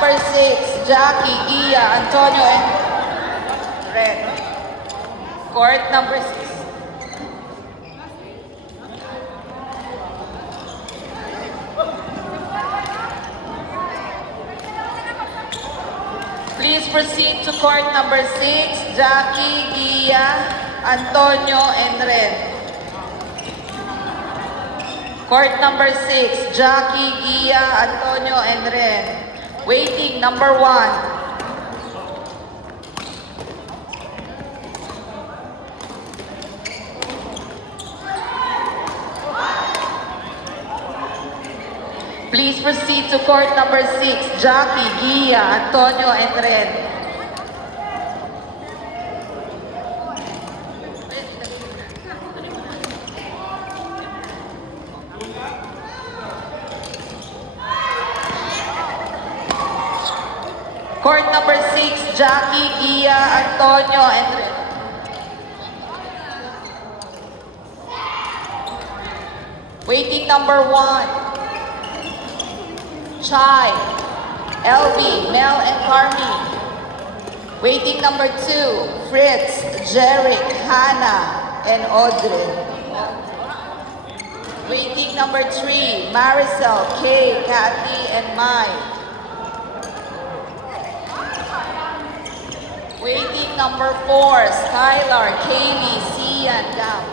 number 6, Jackie, Gia, Antonio, and Red. Court number 6. Please proceed to court number 6, Jackie, Gia, Antonio, and Red. Court number 6, Jackie, Gia, Antonio, and Red. Waiting, number 1. Please proceed to court number 6, Jackie, Gia, Antonio, and Red. Court number 6, Jackie, Gia, Antonio, and Red. Waiting, number 1. Chai, LV, Mel, and Carmi. Waiting, number 2. Fritz, Jeric, Hannah, and Audrey. Waiting, number 3. Maricel, Kay, Kathy, and Mai. Waiting, number 4. Skylar, Kaylee, Sia, and Gab.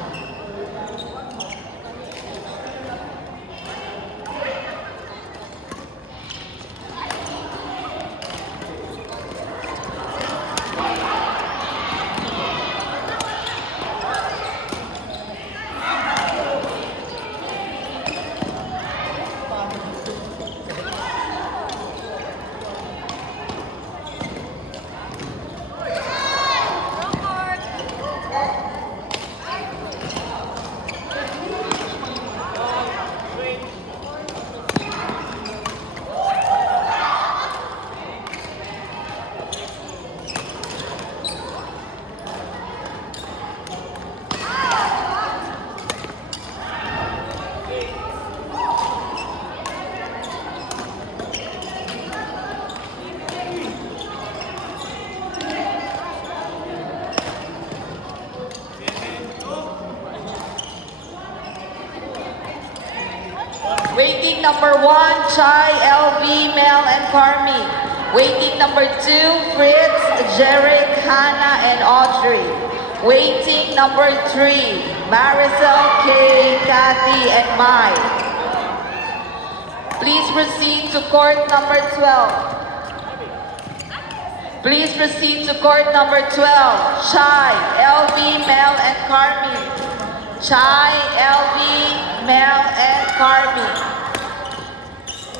Waiting, number 1, Chai, LV, Mel, and Carmi. Waiting, number 2, Fritz, Jeric, Hannah, and Audrey. Waiting, number 3, Maricel, Kay, Kathy, and Mai. Please proceed to court number 12. Please proceed to court number 12. Chai, LV, Mel, and Carmi. Chai, LV, Mel, and Carmi.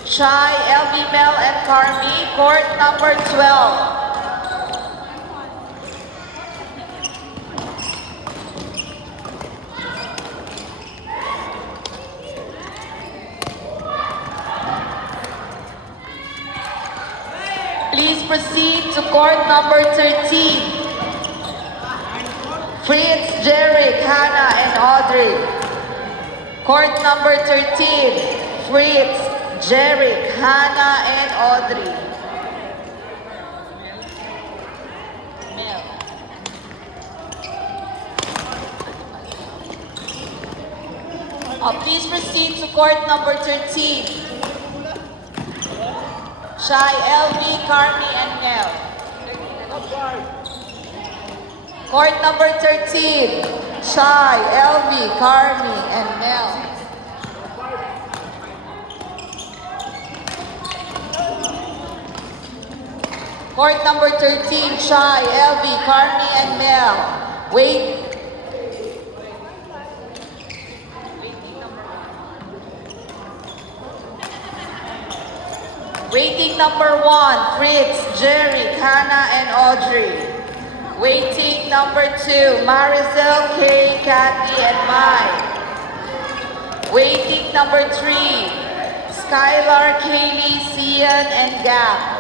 Chai, LV, Mel, and Carmi. Court number 12. Please proceed to court number 13. Fritz, Jeric, Hannah, and Audrey. Court number 13. Fritz, Jeric, Hannah, and Audrey. Mel. Please proceed to court number 13. Chai, LV, Carmi, and Mel. Court number 13. Chai, LV, Carmi, and Mel. Court number 13. Chai, LV, Carmi, and Mel. Waiting, number 1, Fritz, Jeric, Hannah, and Audrey. Waiting, number 2, Maricel, Kay, Kathy, and Mai. Waiting, number 3, Skylar, Kaylee, Sian, and Gab.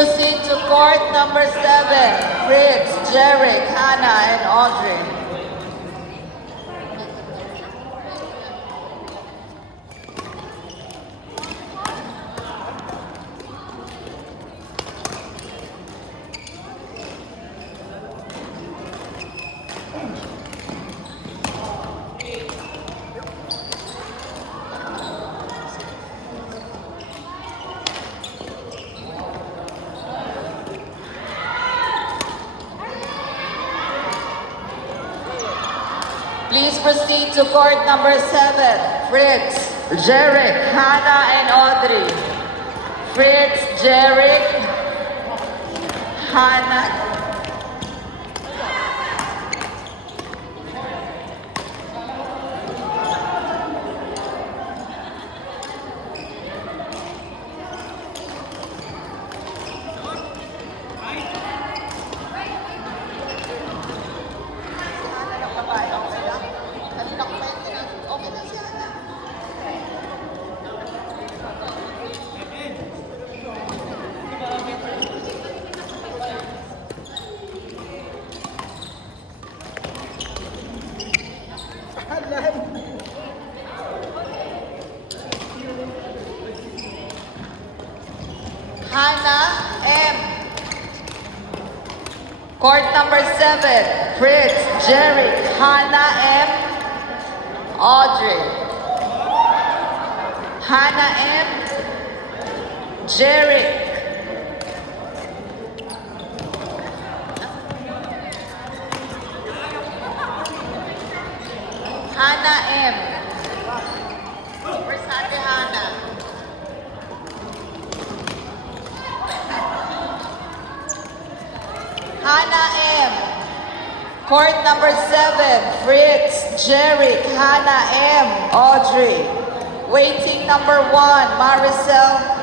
proceed to court number 7. Fritz, Jeric, Hannah, and Audrey. Please proceed to court number 7. Fritz, Jeric, Hannah, and Audrey. Fritz, Jeric, Hannah. Hannah M. Court number 7. Fritz, Jeric, Hannah M. Audrey. Hannah M. Jeric. Hannah M. Where's Ate Hannah? Hannah M. Court number 7. Fritz, Jeric, Hannah M. Audrey. Waiting number 1. Maricel.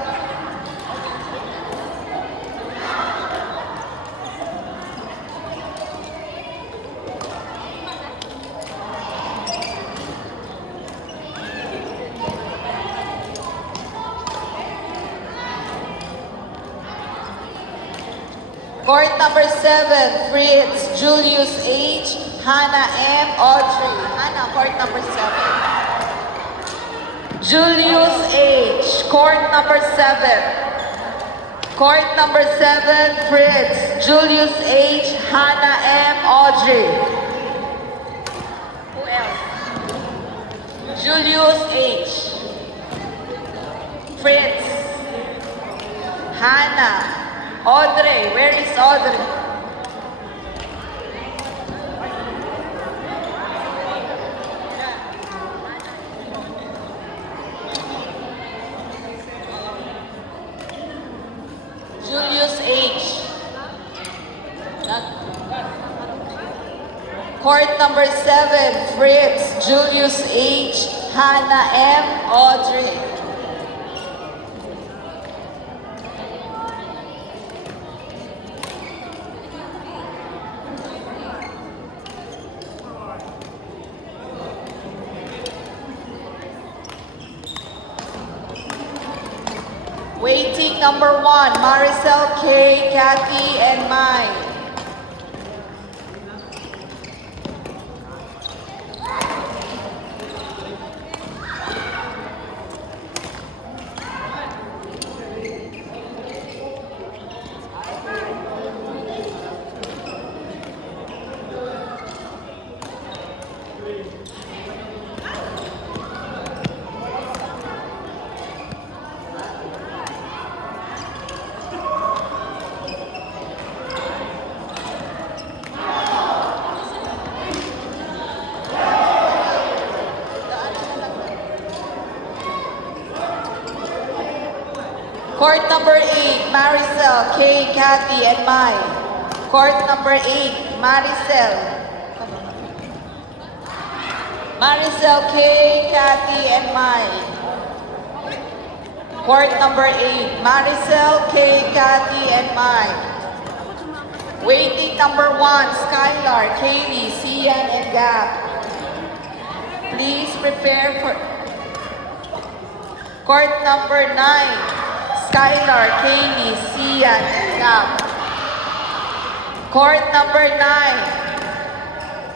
Court number 7, Fritz, Julius H, Hannah M, Audrey. Hannah, court number 7. Julius H, court number 7. Court number 7, Fritz, Julius H, Hannah M, Audrey. Who else? Julius H, Fritz, Hannah, Audrey. Where is Audrey? Julius H. Court number 7, Fritz, Julius H, Hannah M, Audrey. Waiting number 1, Maricel K, Kathy, and Mai. Court number 8, Maricel, Kay, Kathy, and Mai. Court number 8, Maricel. Maricel, Kay, Kathy, and Mai. Court number 8, Maricel, Kay, Kathy, and Mai. Waiting number 1, Skylar, Kaylee, Sian, and Gab. Please prepare for court number 9. Skylar, Kaylee, Sian, Gab. Court number 9.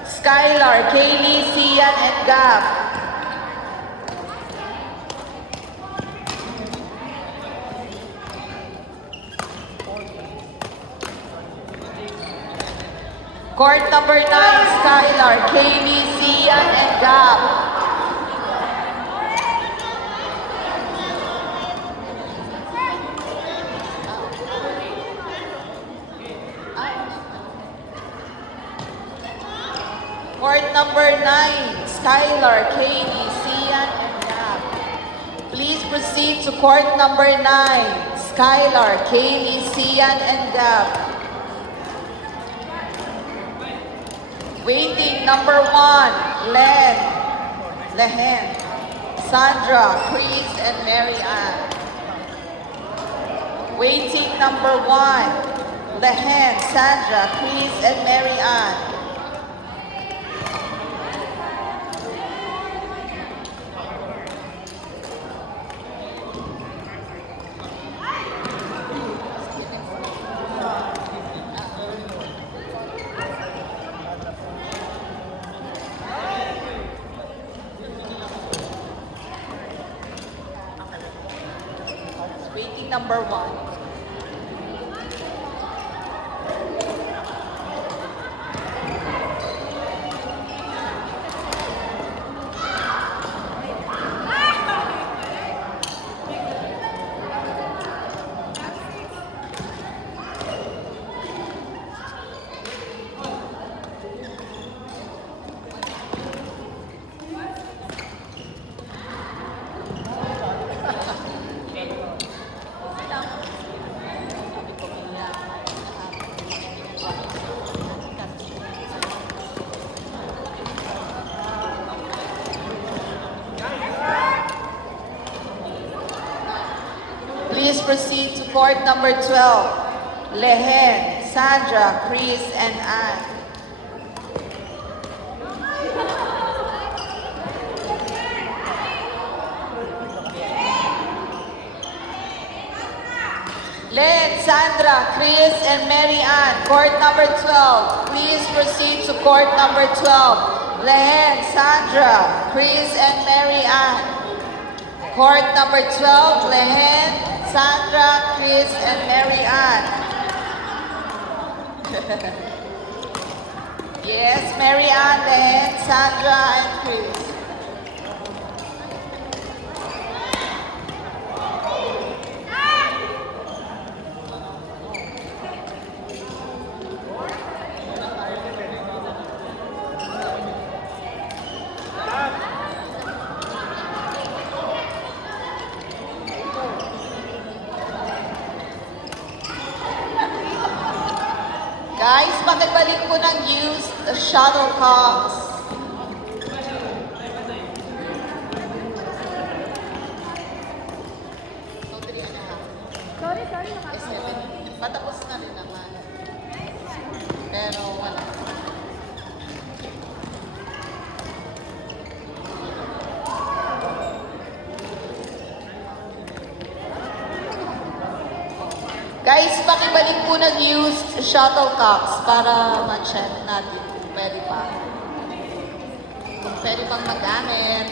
Skylar, Kaylee, Sian, and Gab. Court number 9, Skylar, Kaylee, Sian, and Gab. Court number 9, Skylar, Kaylee, Sian, and Gab. Please proceed to court number 9, Skylar, Kaylee, Sian, and Gab. Waiting number 1, Lehen, Sandra, Chris, and Mary Ann. Waiting number 1, Lehen, Sandra, Chris, and Mary Ann. Waiting number 1. Please proceed to court number 12. Lehen, Sandra, Chris, and Ann. Lehen, Sandra, Chris, and Mary Ann. Court number 12. Please proceed to court number 12. Lehen, Sandra, Chris, and Mary Ann. Court number 12, Lehen, Sandra, Chris, and Mary Ann. Yes, Mary Ann, Lehen, Sandra, and Chris. Guys, pakibalik po ng used shuttlecocks. So, 3.5. Sorry, 7. Patapos na rin naman. Pero wala. Guys, pakibalik po ng used shuttlecocks para ma-check natin kung pwede pa. Kung pwede pang magamit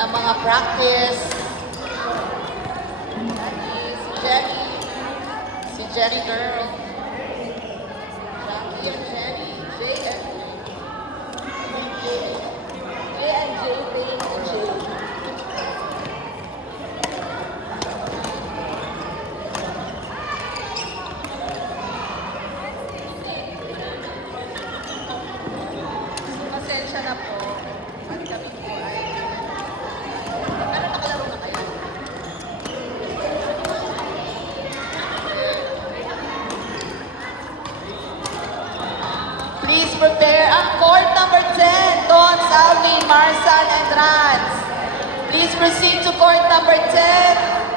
ng mga practice. Si Jenny girl. Jackie and Jenny. Jay and Jay. Pasensya na po. At kami po ay... Pero nakalaro na kayo. Please prepare ang court number 10, Tons, Alvin, Marsan, and Rans. Please proceed to court number 10,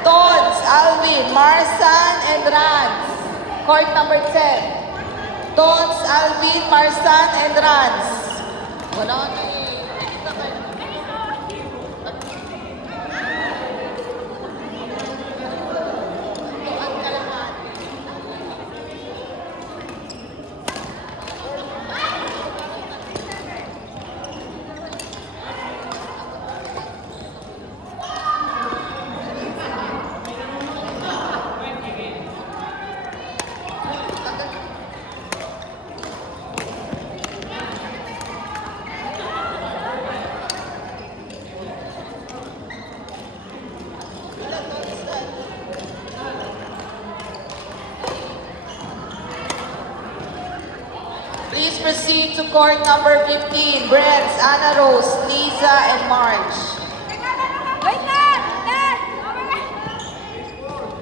Tons, Alvin, Marsan, and Rans. Court number 10, Tons, Alvin, Marsan, and Rans. Wala na eh. proceed to court number 15. Brents, Anna Rose, Lisa, and Marge. Wait lang! Dad!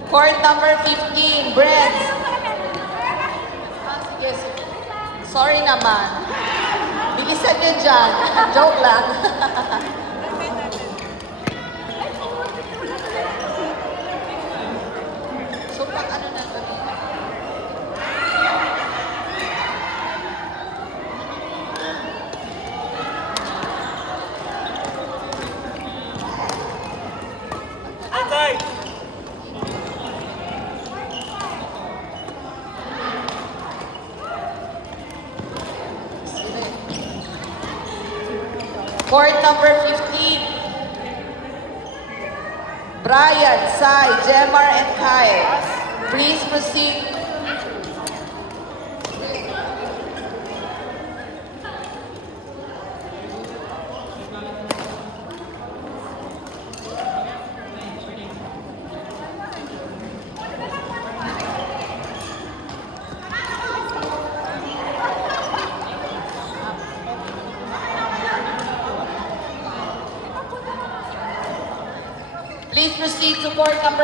Court number 15. Brents. Yes. Sorry naman. Bilisan nyo dyan. Joke lang. So, pag ano na ba? Outside! Court number 15. Brian, Sai, Jemar, and Kyle. Please proceed. Please proceed to court number